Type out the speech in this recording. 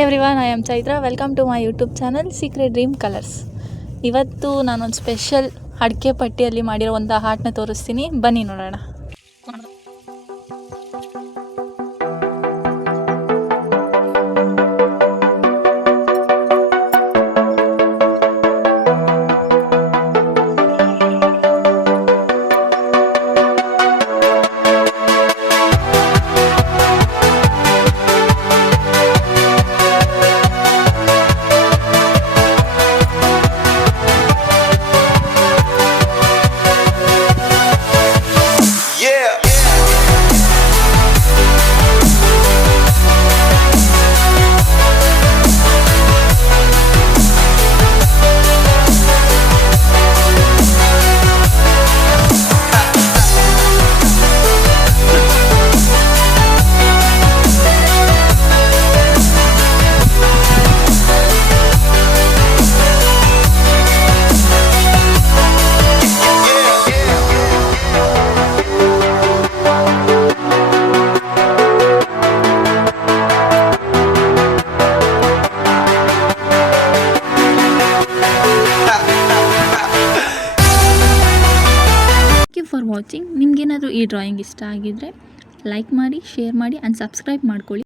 Hi everyone, I am Chaitra. Welcome to my YouTube channel secret dream colours. ಇವತ್ತು ನಾನೊಂದು special ಅಡಿಕೆ ಪಟ್ಟಿಯಲ್ಲಿ ಮಾಡಿರೋ ಒಂದು ಹಾರ್ಟ್ನ ತೋರಿಸ್ತೀನಿ, ಬನ್ನಿ ನೋಡೋಣ. For watching. ನಿಮಗೇನಾದರೂ ಈ ಡ್ರಾಯಿಂಗ್ ಇಷ್ಟ ಆಗಿದ್ದರೆ ಲೈಕ್ ಮಾಡಿ, ಶೇರ್ ಮಾಡಿ ಆ್ಯಂಡ್ ಸಬ್ಸ್ಕ್ರೈಬ್ ಮಾಡ್ಕೊಳ್ಳಿ.